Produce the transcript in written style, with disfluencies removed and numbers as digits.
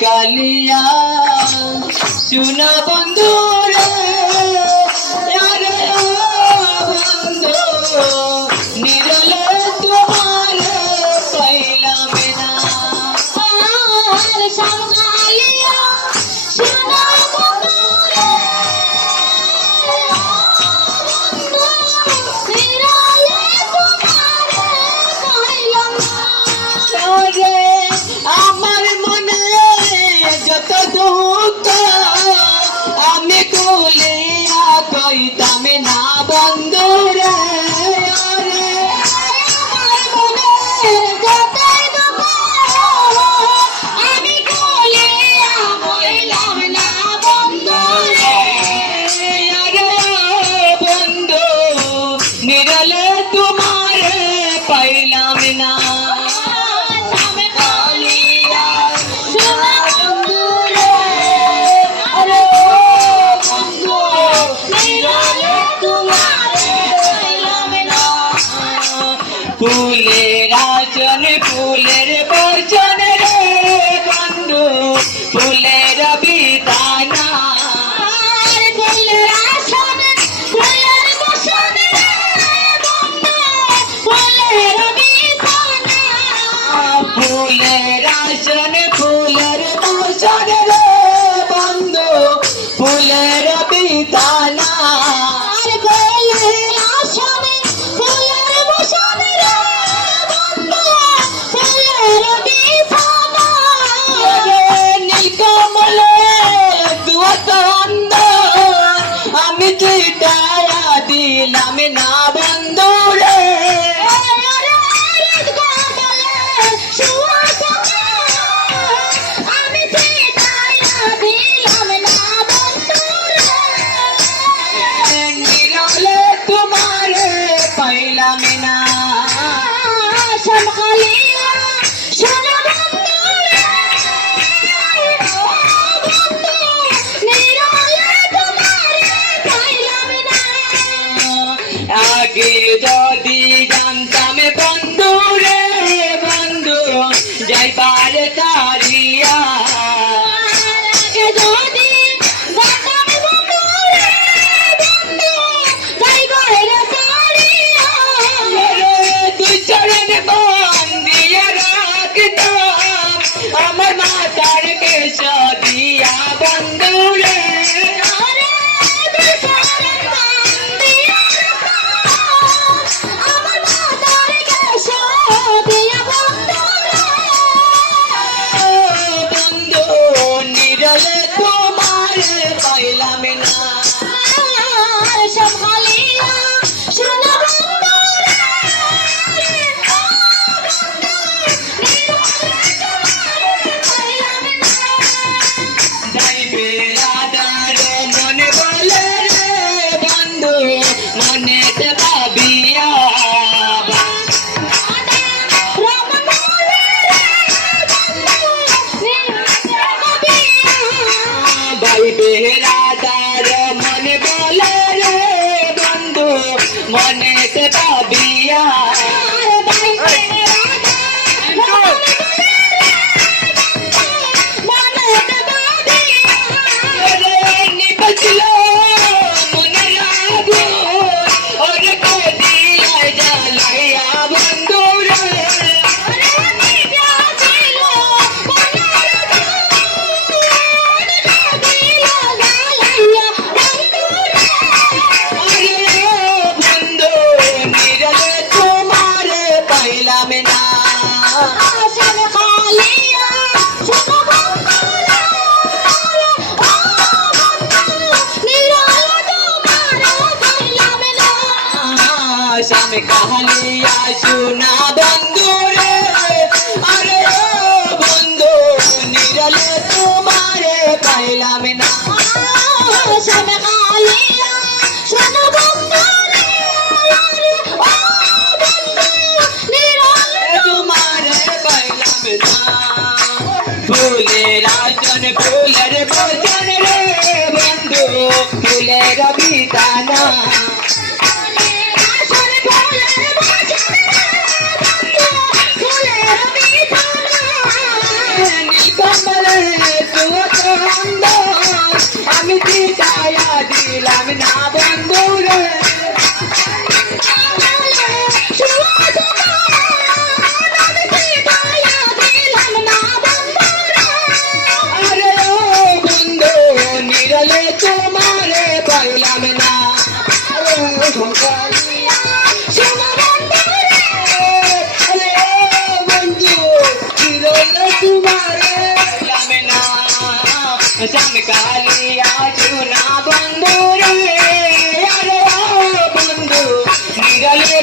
কালিয়া শুনা বন্ধু রে আরে বন্ধু নিরলে তোমার পাইলাম না কালিয়া শুনা বন্ধু রে নিরলে তোমার পাইলাম না রে আমার মনে যত দুঃখ আমি কুলিয়া কইতাম না বন্ধু রে আমার মনে যতই দুঃখ আমি বলিয়া বললাম না বন্ধু রে আরে বন্ধু নিরলে তোমার পাইলাম না আমি বলিয়া শোনা বন্ধু রে আরে বন্ধু নিরলে তোমারে পাইলাম না ফুলের আচন ফুলের বচন রে বন্ধু ফুলের বিতানা আর ফুলের আসনে ফুলের বসনে বন্ধু ফুলের বিছানা ফুলের আচন ফুলের বচন রে বন্ধু ফুলের বিতানা আর ফুলের আসনে ফুলের বসনে বন্ধু ফুলের বিছানা নীলকমলে দুয়াত আমি চিটায়া দিলাম না বন্ধু রে আমি চিটাইয়া দিলাম না বন্ধু নিরলে তোমার পাইলাম না কালিয়া শোনা বন্ধু নিরলে তোমারে পাইলাম না আগে যদি জানতাম বন্ধু রে বন্ধু যাইবার তারিয়া আগে যদি জানতাম বন্ধু রে বন্ধু যাইবার তারিয়া তুই চরণ বন্দিয়া রাখতাম আমার মাতার কেশ দিয়া বন্ধু রে আরে বিছানা বান্ধিয়া আমার মাতার কাছ দিয়া বন্ধু বন্ধু নিরলে তোমার পাইলাম না কালিয়া শোনা বন্ধু যাইবে রাধার মনে বলে রে বন্ধু মনেতে ভাবিয়া ভাইবে রাধার মনে বলে রে বন্ধু মনেতে ভাবিয়া নিপছিল মনে লাগো ওরে কদিয়া জ্বালাইয়া বন্ধু রে বন্ধু নিরলে তোমার পাইলাম না স্বামী কাহালিয়া শুনা বন্ধু রে আরে বন্ধু নিরলে তোমার পাইলাম না তোমার পাইলাম না ফুলের আচন ফুলের বচন রে বন্ধু ফুলের বিতানা নীলকমলে পিটায়া দিলাম না বন্ধু রে আরে ও বন্ধু নিরলে তোমারে পাইলাম না আরে ও সংসারিয়া আরে ও বন্ধু নিরলে তোমারে পাইলাম না চমকালিয়া চুনা বন্ধু রে আরে ও বন্ধু নিরলে